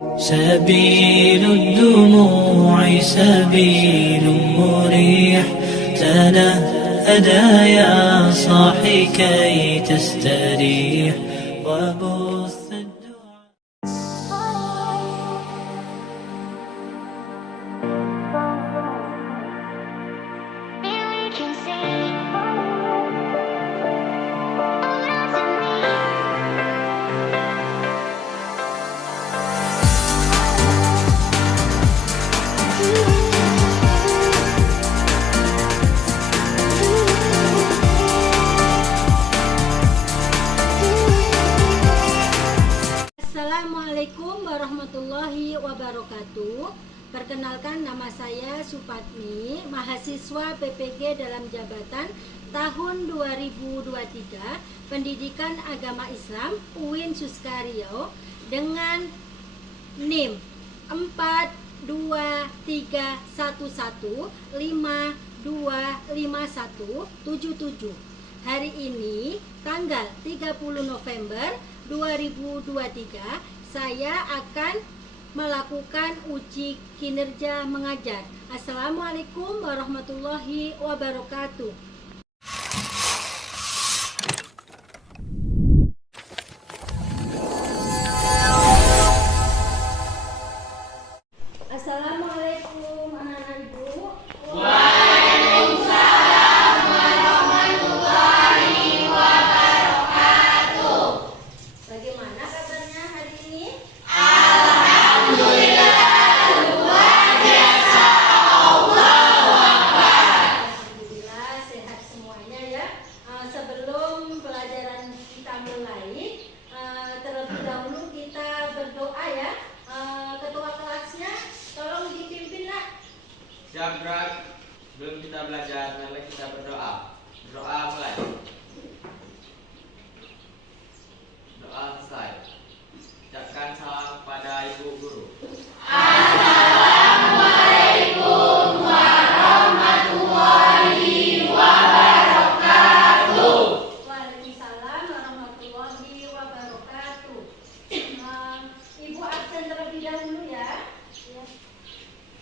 سبيل الدموع سبيل مريح، تنهدى يا صاحي كي تستريح وبث الدعاء. Assalamualaikum warahmatullahi wabarakatuh. Perkenalkan, nama saya Supatmi, mahasiswa PPG dalam jabatan tahun 2023 Pendidikan Agama Islam UIN Suskario dengan NIM 42311525177. Hari ini tanggal 30 November 2023 saya akan melakukan uji kinerja mengajar. Assalamualaikum warahmatullahi wabarakatuh. Assalamualaikum anak-anak ibu. Bagaimana kabarnya hari ini? Alhamdulillah sehat semuanya ya. Sebelum pelajaran kita mulai, terlebih dahulu kita berdoa ya. Ketua kelasnya tolong dipimpin nak. Siap, Brak. Belum kita belajar, mari kita berdoa. Berdoa mulai. Doa selesai. Ucapkan salam kepada ibu guru. Assalamualaikum warahmatullahi wabarakatuh. Waalaikumsalam warahmatullahi wabarakatuh. Ibu absen terlebih dahulu ya.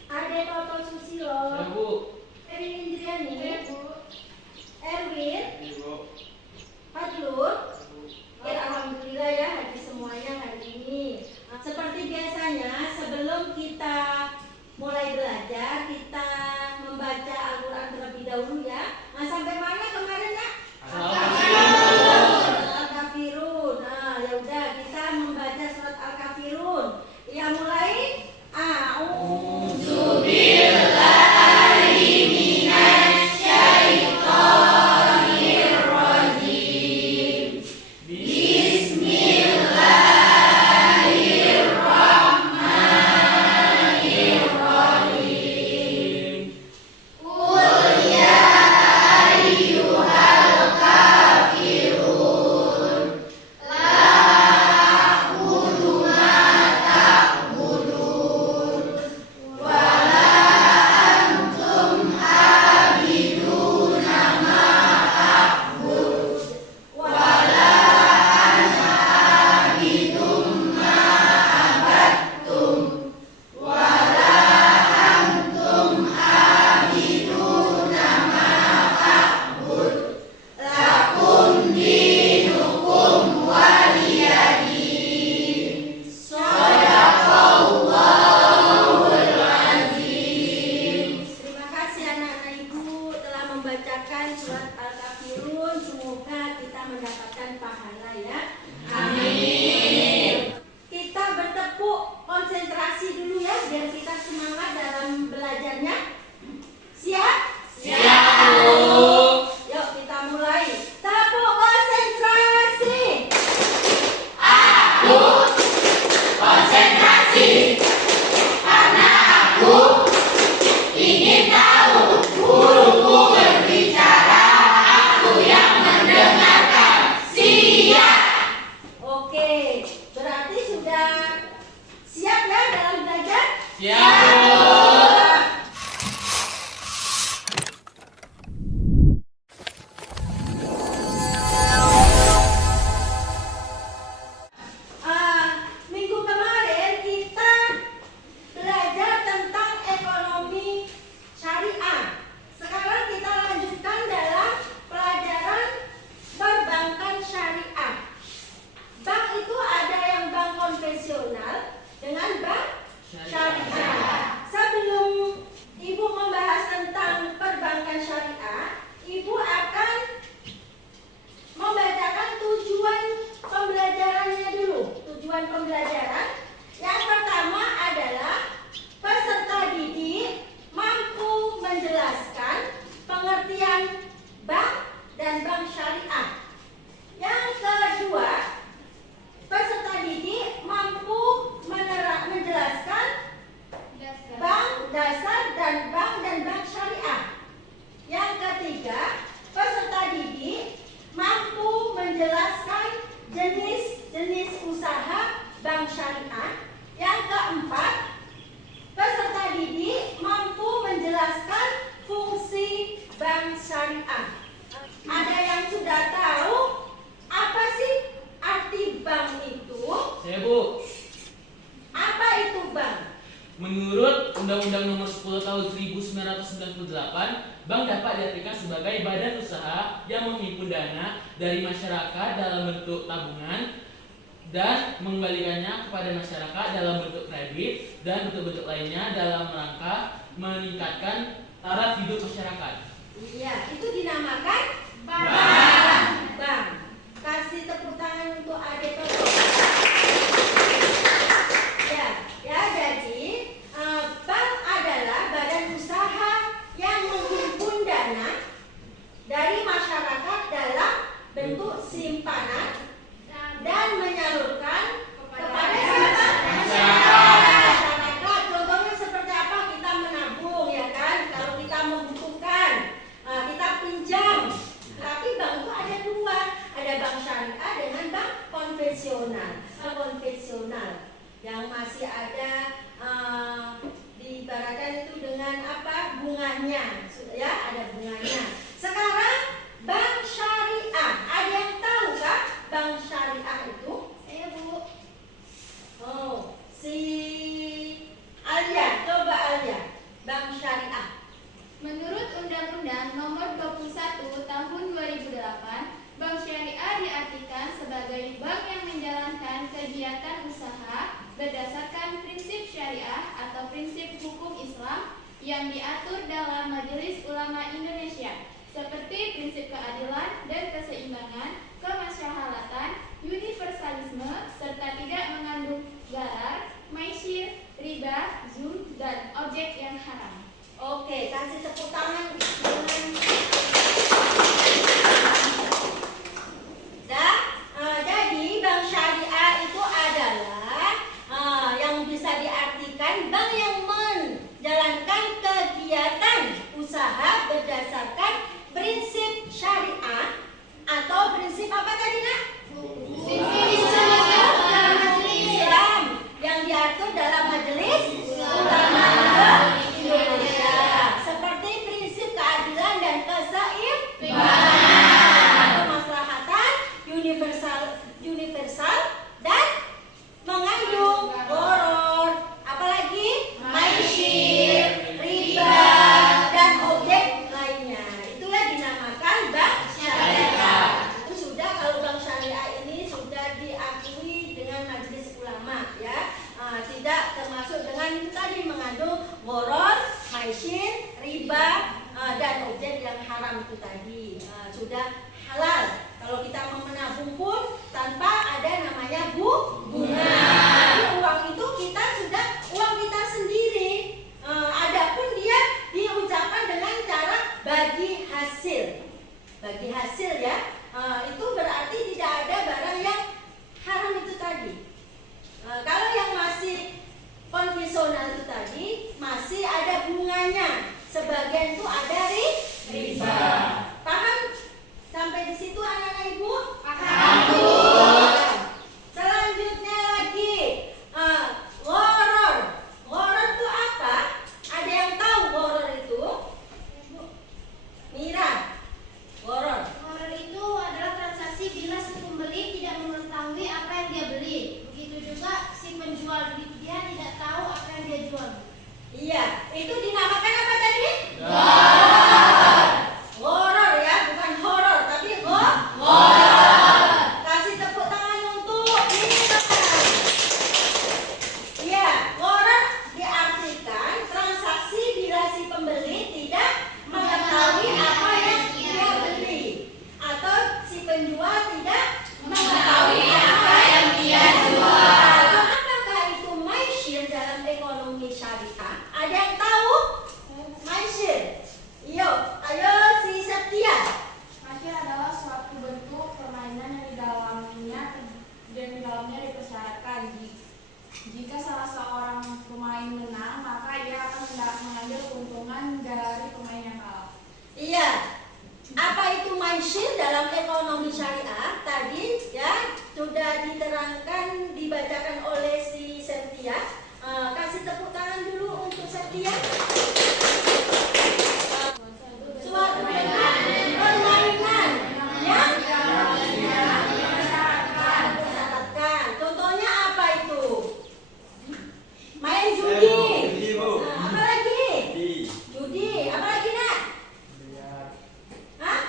Ade Toto Susilo. Ibu. Erin Indriani. Erwin. Ibu. Fadlur. Oke, alhamdulillah ya hadir semuanya hari ini. Seperti biasanya sebelum kita mulai belajar, kita membaca Al-Quran terlebih dahulu ya. Sampai mana kemarin nak? Al-Kafirun. Nah, ya udah kita membaca surat Al-Kafirun. Ya mulai. Billahi minasyaitonirrajim. Bismillahirrahmanirrahim. Qul ya ayyuhal kafirun la a'budu ma ta'budun wa la antum abiduna ma a'bud wa la ana abidum ma abattum wa la antum abiduna ma a'bud lakum dinukum waliyadin. Shadaqallahul azim. Terima kasih anak-anak ibu telah membacakan surat Al-Kafirun. Semoga kita mendapatkan pahala ya. Amin. Kita bertepuk konsentrasi dulu ya biar kita semangat dalam belajarnya. Siap? Siap, Bu. Yuk kita mulai. Tepuk konsentrasi. Aku konsentrasi karena aku ingin tahu guruku berbicara, aku yang mendengarkan. Siap. Oke, berarti sudah siap ya dalam belajar? Siap. Minggu kemarin kita syariah. Sebelum Ibu membahas tentang perbankan syariah, Ibu akan membacakan tujuan pembelajarannya dulu. Tujuan pembelajaran yang pertama adalah peserta didik mampu menjelaskan pengertian bank dan bank syariah. Yang kedua, peserta didik mampu menjelaskan bank dasar dan bank syariah. Yang ketiga, peserta didik mampu menjelaskan jenis-jenis usaha bank syariah. Yang keempat, peserta didik mampu menjelaskan fungsi bank syariah. Ada yang sudah tahu apa sih arti bank itu? Saya, Bu. Apa itu bank? Menurut Undang-Undang Nomor 10 Tahun 1998, bank dapat diartikan sebagai badan usaha yang menghimpun dana dari masyarakat dalam bentuk tabungan dan mengembalikannya kepada masyarakat dalam bentuk kredit dan bentuk-bentuk lainnya dalam rangka meningkatkan taraf hidup masyarakat. Iya, itu dinamakan bank. Bank. Kasih tepuk tangan untuk adik Toto. Ya, jadi bank adalah badan usaha yang menghimpun dana dari masyarakat dalam bentuk simpanan dan menyalurkan kepada masyarakat. Contohnya seperti apa? Kita menabung, ya kan? Kalau kita membutuhkan, kita pinjam. Tapi bank itu ada dua, ada bank syariah dengan bank konvensional. Yang masih ada diibaratkan itu dengan apa? Bunganya, ya, ada bunganya. Sekarang bank syariah, ada yang tahu kah bank syariah itu? Saya, Bu. Oh, si Alia, coba Alia, bank syariah. Menurut Undang-Undang Nomor 21 Tahun 2008, bank syariah diartikan sebagai bank yang menjalankan kegiatan usaha berdasarkan prinsip syariah atau prinsip hukum Islam yang diatur dalam Majelis Ulama Indonesia, seperti prinsip keadilan dan keseimbangan, kemaslahatan, universalisme, serta tidak mengandung gharar, maisir, riba, zulm, dan objek yang haram. Oke, kasih tepuk tangan jadi bank syariah itu adalah yang bisa diartikan bank yang menjalankan kegiatan usaha berdasarkan prinsip syariah atau prinsip apa tadi, Nak? Islam yang diatur dalam Majelis Ulama Indonesia, seperti prinsip keadilan dan keseimbangan, kemaslahatan, universal dan mengandung gharar, apalagi maisir, riba dan objek lainnya. Itulah dinamakan bank syariah. Itu sudah, kalau bank syariah ini sudah diakui dengan Majelis Ulama, ya. Tidak termasuk dengan itu tadi, mengandung gharar, maisir, riba dan objek yang haram itu tadi. Sudah halal. Kalau kita mau menabung pun tanpa ada namanya bunga. Jadi uang itu kita sudah uang kita sendiri. Adapun dia diucapkan dengan cara bagi hasil. Bagi hasil, ya. Itu berarti tidak ada barang yang haram itu tadi. Kalau yang masih konvensional itu tadi masih ada bunganya. Sebagian itu ada riba. Paham? Sampai di situ anak-anak Ibu? Paham. Selanjutnya lagi gharar. Gharar itu apa? Ada yang tahu gharar itu? Mira, gharar. Gharar itu adalah transaksi bila si pembeli tidak mengetahui apa yang dia beli. Begitu juga si penjual, dia tidak tahu apa yang dia jual. Iya, itu dinamakan apa tadi? Gharar, ya, bukan horor, tapi gharar. Kasih tepuk tangan untuk Mira. Iya, gharar syariah. Ada yang tahu? Masyir. Yo, ayo si Septia. Masyir adalah suatu bentuk permainan yang di dalamnya dipersyaratkan jika salah seorang pemain menang, maka ia akan mengambil keuntungan dari pemain yang kalah. Iya. Apa itu masyir dalam ekonomi syariah? Tadi ya sudah diterangkan, dibacakan oleh si Septia. Kasih tepuk tangan dulu untuk Septia. Suatu permainan yang disyaratkan. Contohnya apa itu? Main judi. Apa lagi? Judi. Apa lagi, Nak? Hah?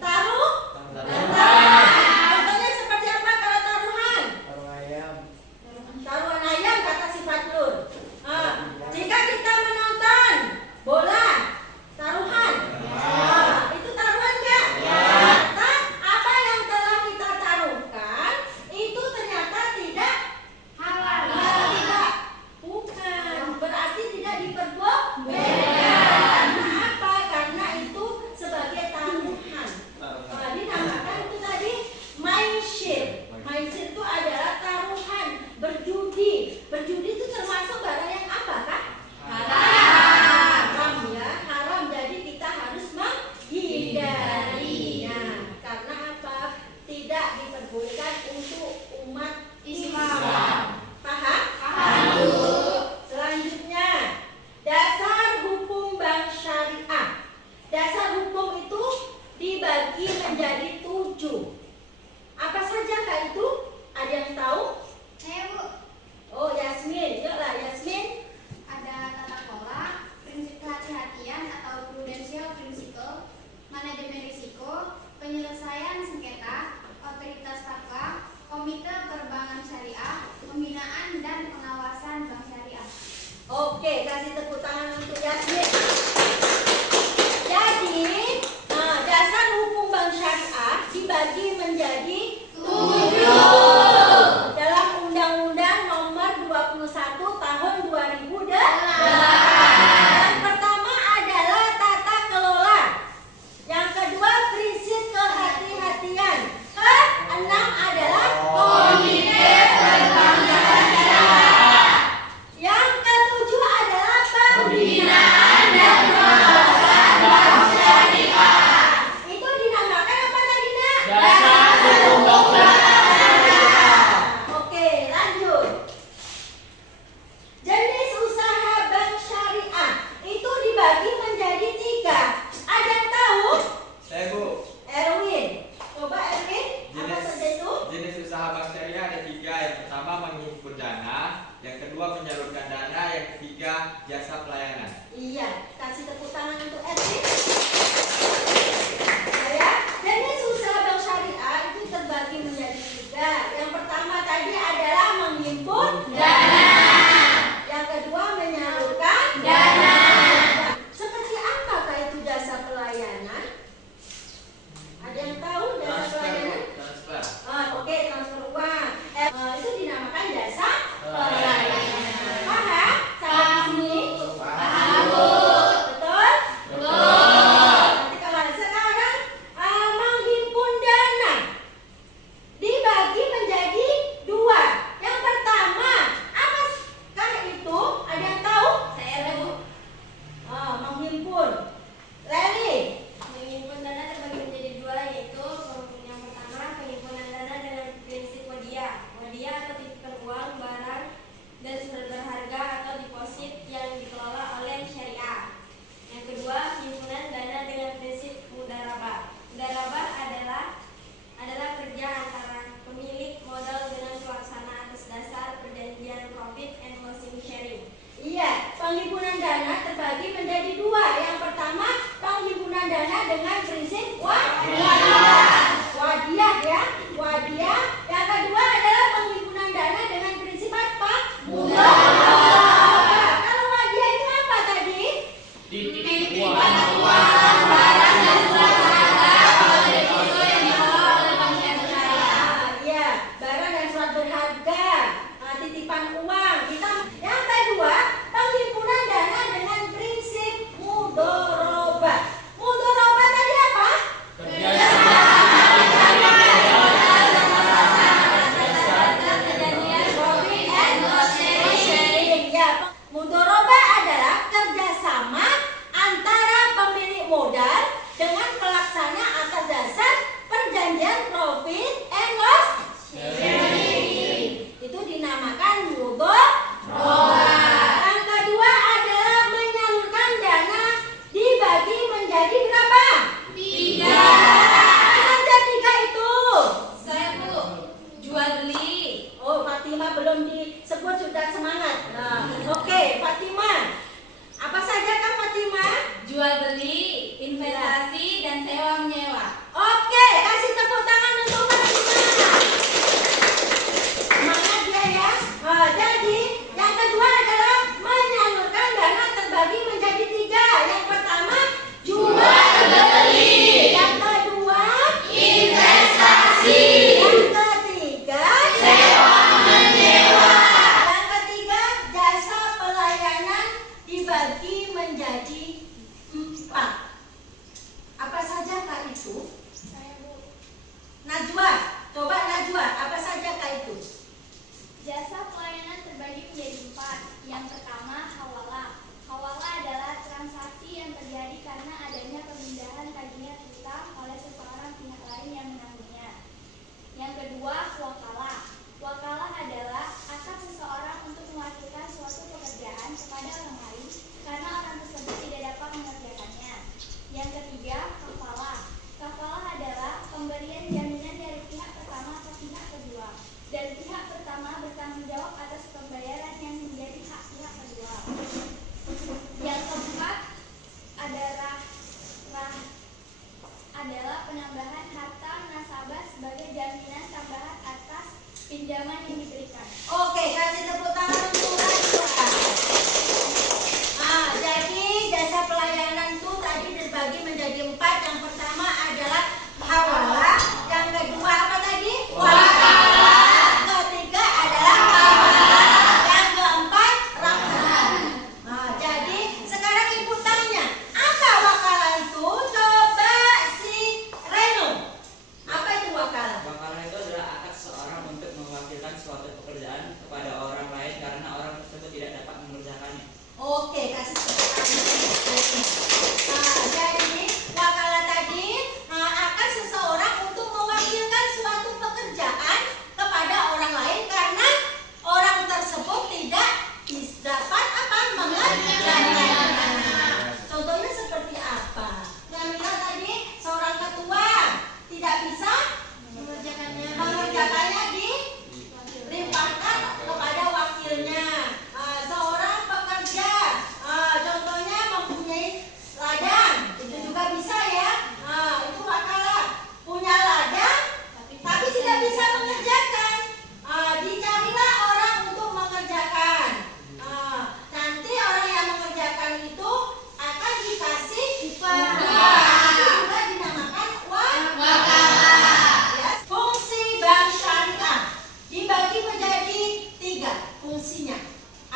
Taruh? Contohnya seperti apa kalau taruhan? Taruhan ayam kata si Fatlur. Jika kita menonton bola, taruhan. Itu taruhan nggak? Ternyata apa yang telah kita taruhkan itu ternyata tidak halal. Tidak, bukan. Berarti tidak diperbolehkan. Kenapa? Karena itu sebagai taruhan. Dinamakan itu tadi maisir. Maisir itu adalah taruhan, berjudi. Berjudi itu termasuk barang yang apa, Kak? Haram ya, haram. Jadi kita harus menghindarinya. Karena apa? Tidak diperbolehkan untuk umat Islam. Paham? Selanjutnya, dasar hukum bank syariah. Dasar hukum itu dibagi menjadi 7. Apa saja Kak itu? Ada yang tahu? Saya, Bu. Oh, Yasmin. Yuklah Yasmin. Ada tata kelola, prinsip kehati-hatian atau prudential principle, manajemen risiko, penyelesaian sengketa, otoritas fatwa, komite perbankan syariah, pembinaan dan pengawasan bank syariah. Oke, kasih tepuk tangan untuk Yasmin. Jadi, dasar hukum bank syariah dibagi menjadi 7 dalam Undang-Undang Nomor 21 Tahun 2008. Yang pertama adalah tata kelola. Yang kedua prinsip kehati-hatian. Keenam adalah komite perbankan syariah. Yang ketujuh adalah pembinaan dan pengawasan bank syariah. Itu dinamakan apa tadi, Nak? Dasar hukum bank syariah. Oke, lanjut. Jenis usaha bank syariah itu dibagi menjadi 3. Ada yang tahu? Saya, Bu. Erwin. Coba Erwin, apa saja itu? Jenis usaha bank syariah ada 3. Yang pertama menghimpun dana, yang kedua menyalurkan dana, yang ketiga jasa pelayanan. Iya, kasih tepuk tangan untuk Erwin. Ya, jenis usaha bank syariah itu terbagi menjadi 3. Yang pertama tadi adalah menghimpun dana. Yang kedua menyalurkan dana. Seperti apakah itu jasa pelayanan? Ada yang tahu jasa Transfer, Bu. pelayanan? Transfer. Oke, transfer uang. Itu dinamakan jasa pelayanan. Paham? Sampai di sini? Paham, Bu. Betul? Betul. Nanti kalau sekarang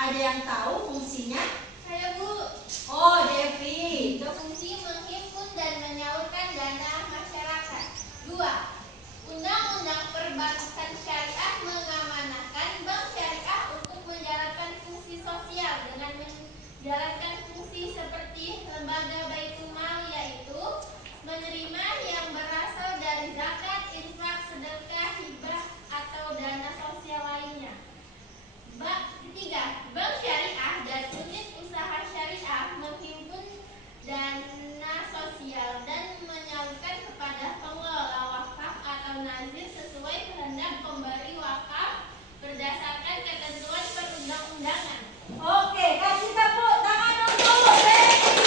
Ada yang tahu fungsinya? Saya Bu. Oh, Devi. Berfungsi menghimpun dan menyalurkan dana masyarakat. 2. Undang-Undang Perbankan Syariah mengamanahkan bank syariah untuk menjalankan fungsi sosial dengan menjalankan fungsi seperti lembaga Baitul Mal, yaitu menerima yang berasal dari zakat, infak, sedekah, hibah atau dana sosial lainnya. 3. Bank syariah dan unit usaha syariah menghimpun dana sosial dan menyalurkan kepada pengelola wakaf atau nazir sesuai kehendak pemberi wakaf berdasarkan ketentuan perundang-undangan. Oke, kasih tepuk tangan untuk Devi.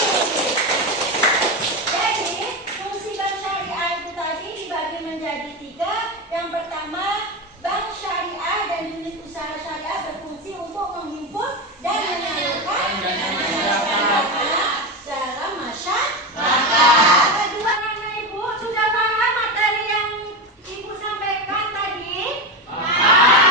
Jadi, fungsi bank syariah itu tadi dibagi menjadi 3. Yang pertama, bank syariah dan unit usaha syariah berfungsi untuk menghimpun dan menyalurkan dana dalam masyarakat. Kedua, anak Ibu sudah paham materi yang Ibu sampaikan tadi?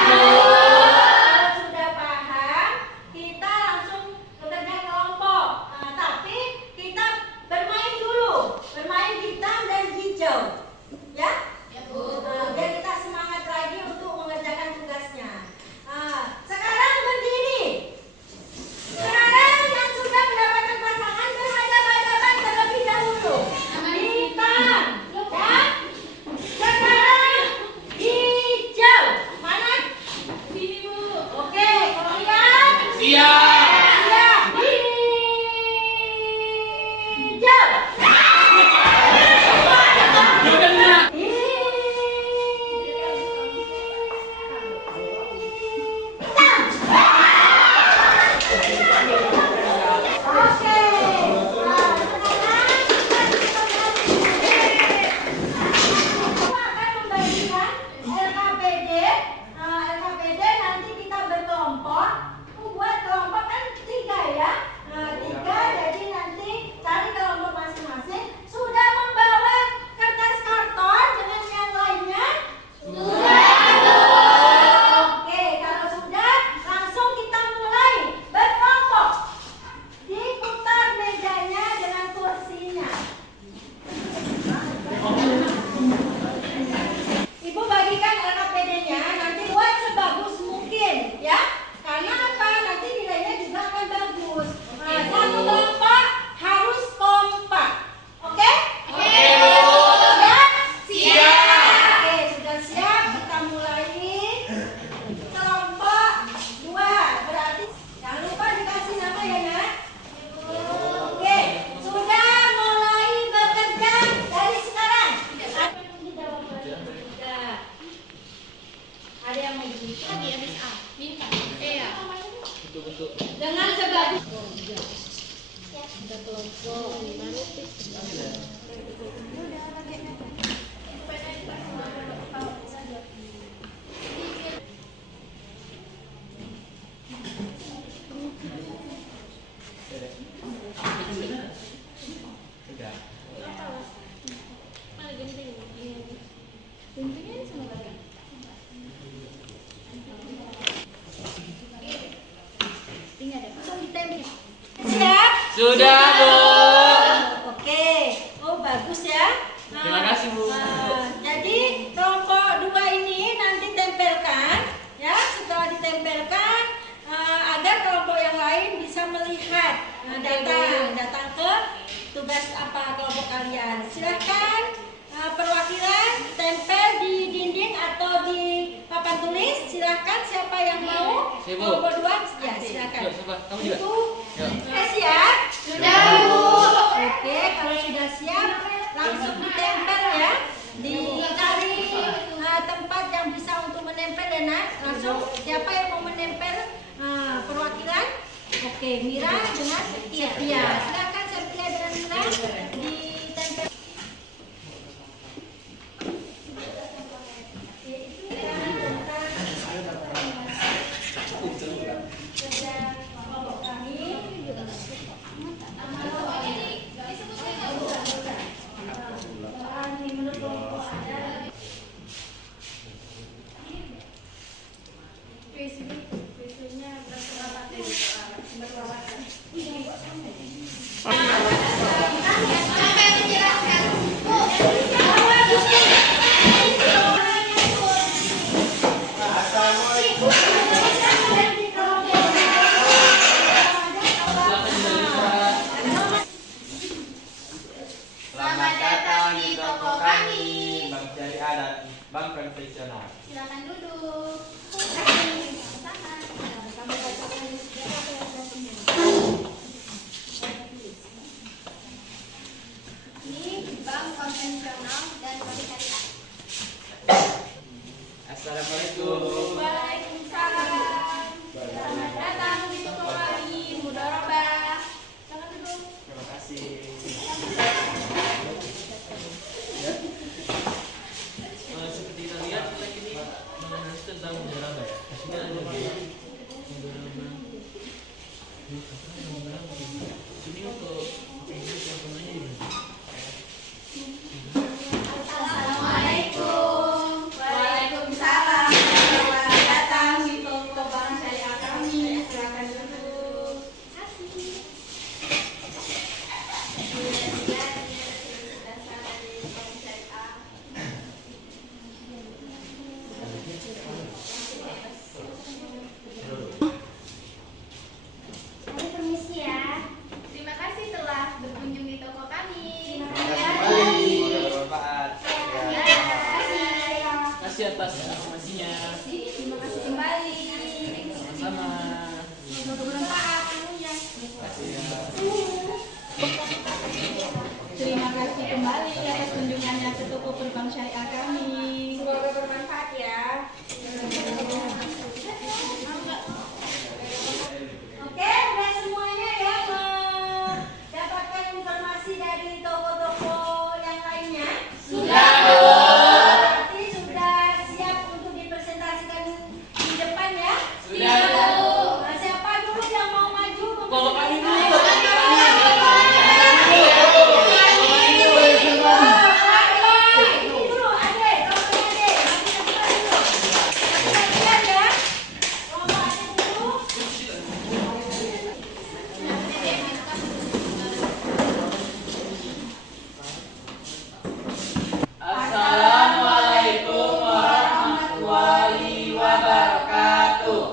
Kalau sudah paham, kita langsung bekerja kelompok. Nah, tapi kita bermain dulu, bermain hitam dan hijau, ya? Biar kita semangat lagi untuk mengerjakan tugasnya. Sekarang berdiri. Sekarang yang sudah mendapatkan pasangan berhadapan-hadapan terlebih dahulu. Hitam dan sekarang hijau. Mana? Sini Bu. Oke, siap? Siap. Siap. Hijau. Kena. LKPD nanti kita berkelompok, buat kelompok kan 3 ya. 3, jadi nanti cari kelompok masing-masing. Sudah membawa kertas karton dengan yang lainnya? Oke, kalau sudah, langsung kita mulai berkelompok. Diputar mejanya dengan kursinya. Ibu bagikan LKPD-nya nanti buat sebagus mungkin ya. Karena apa? Nanti nilainya juga akan bagus. Satu kelompok harus kompak. Oke? Siap? Siap. Oke, sudah siap. Kita mulai. Kelompok 2. Berarti jangan lupa dikasih nama ya, Nak. Oke, sudah mulai bekerja dari sekarang. Ada yang mau berbicara? Minta. Iya. Bentuk-bentuk. Dengan sebagus langsung ditembak. Siap? Sudah, Bu. Oke. Oh, bagus ya. Terima kasih, Bu. Jadi kelompok 2 ini nanti tempelkan ya. Setelah ditempelkan agar kelompok yang lain bisa melihat. Datang ke tugas apa kelompok kalian. Silakan perwakilan tempel di dinding atau di papan tulis. Silakan siapa yang mau. Siap, Bu. Kelompok 2 ya, silakan. Yuk, coba. Kamu juga. Ibu, Yuk. siap? Sudah, Bu. Oke, kalau sudah siap, langsung ditempel ya. Dicari tempat yang bisa untuk menempel ya, Nak. Langsung siapa yang mau menempel? Perwakilan? Oke, Mira dengan Septia. Silakan Septia dengan Mira ditempel. Facebooknya berapa? Ini untuk teman-temannya ya. Assalamualaikum. Waalaikumsalam. Selamat datang di toko Bank Syariah kami. Silakan duduk. Kami permisi ya. Terima kasih telah berkunjung di toko kami. Semoga bermanfaat. Kasih atas informasinya. Terima kasih kembali. Sama-sama. Semoga bermanfaat. Kasih ya. Terima kasih kembali atas kunjungannya ke toko Perbank Syariah kami. Semoga bermanfaat ya. Oke, udah semuanya ya mendapatkan informasi dari toko-toko yang lainnya? Sudah. Berarti sudah siap untuk dipresentasikan di depan ya? Sudah. Nah, siapa dulu yang mau maju? Kalau kami dulu. Assalamualaikum warahmatullahi wabarakatuh.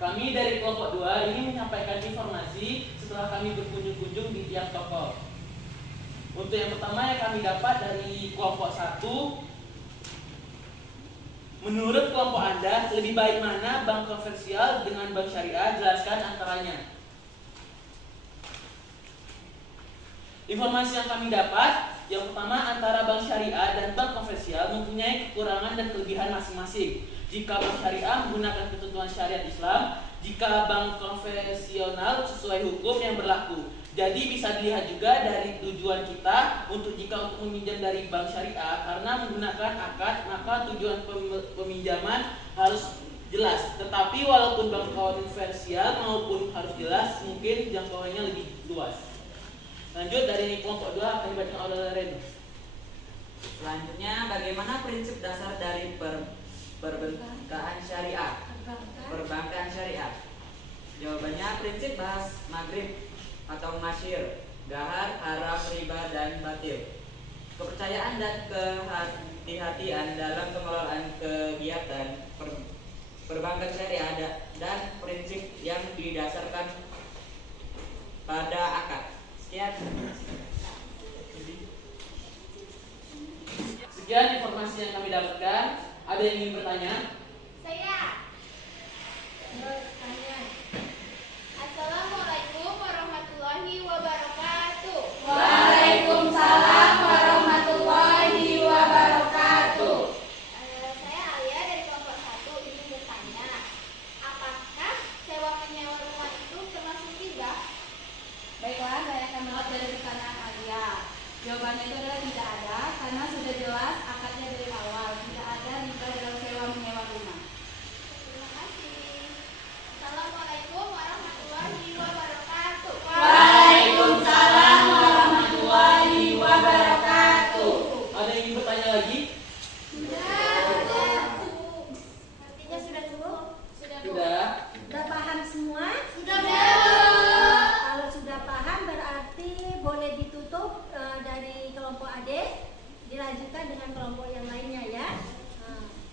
Kami dari kelompok 2 ingin menyampaikan informasi setelah kami berkunjung-kunjung di tiap toko. Untuk yang pertama yang kami dapat dari kelompok 1, menurut kelompok Anda lebih baik mana bank komersial dengan bank syariah? Jelaskan antaranya. Informasi yang kami dapat, yang pertama antara bank syariah dan bank komersial mempunyai kekurangan dan kelebihan masing-masing. Jika bank syariah menggunakan ketentuan syariat Islam, jika bank konvensional sesuai hukum yang berlaku. Jadi bisa dilihat juga dari tujuan kita untuk meminjam dari bank syariah, karena menggunakan akad maka tujuan peminjaman harus jelas. Tetapi walaupun bank konvensional maupun harus jelas, mungkin jangkauannya lebih luas. Lanjut dari kelompok 2 akan dibacakan oleh Reno. Selanjutnya, bagaimana prinsip dasar dari perbankan syariah? Perbankan syariah. Jawabannya prinsip bahas maghrib atau masyir, gahar, haram, riba, dan batil. Kepercayaan dan kehati-hatian dalam pengelolaan kegiatan perbankan syariah dan prinsip yang didasarkan pada akad. Sekian informasi yang kami dapatkan. Ada yang ingin bertanya? Saya. Assalamualaikum warahmatullahi wabarakatuh. Waalaikumsalam warahmatullahi wabarakatuh. Saya Alia dari kelompok 1 ingin bertanya, apakah sewa menyewa rumah itu termasuk riba? Baiklah, saya akan menjawab dari pertanyaan Alia. Jawabannya itu adalah tidak ada, karena sudah jelas akadnya dari awal. Tidak ada riba dalam sewa menyewa rumah. Terima kasih. Assalamualaikum warahmatullahi wabarakatuh. Waalaikumsalam warahmatullahi wabarakatuh. Ada yang ingin bertanya lagi? Artinya sudah cukup? Sudah. Sudah paham semua? Sudah. Kalau sudah paham berarti boleh ditutup dari kelompok Ade, dilanjutkan dengan kelompok yang lainnya ya.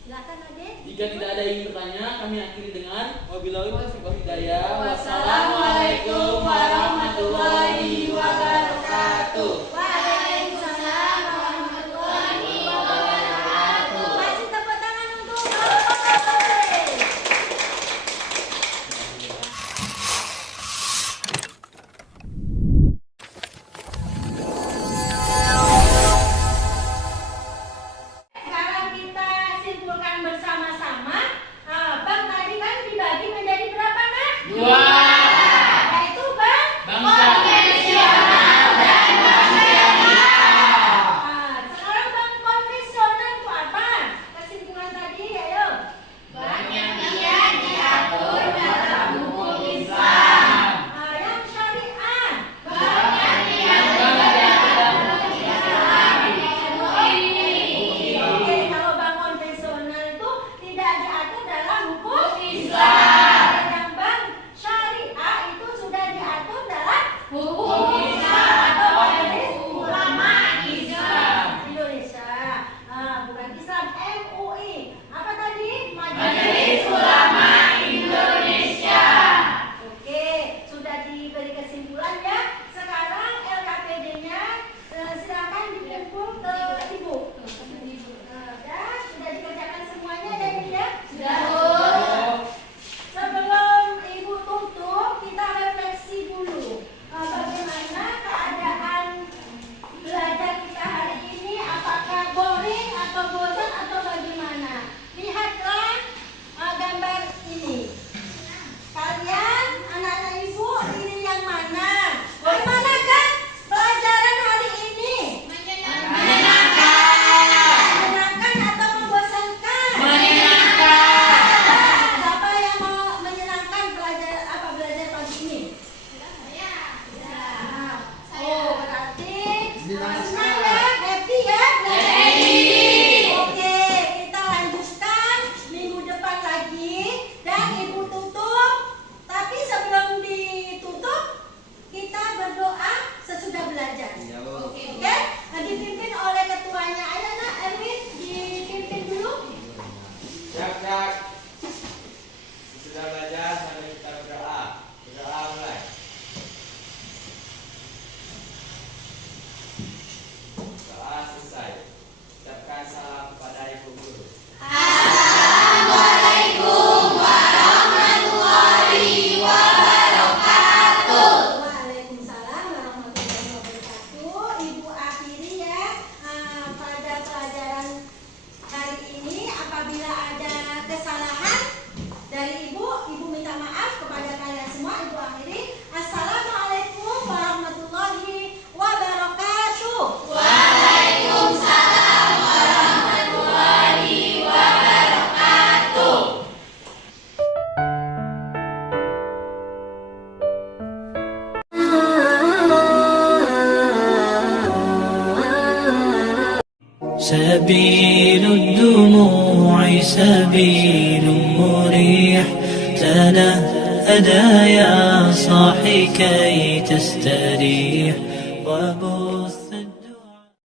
Silakan Ade. Jika tidak ada yang ingin bertanya, kami akhiri dengan wabillahi taufiq wal hidayah. Wassalamualaikum warahmatullahi wabarakatuh. Waalaikumsalam warahmatullahi wabarakatuh. Kasih tepuk tangan untuk kelompok Ade. Sekarang kita simpulkan bersama-sama. Bank tadi kan dibagi menjadi berapa, Nak? 2. Yaitu bank Bank syariah. konvensional dan bank سبيل الدموع سبيل مريح تنهدى يا صاحي كي تستريح وبث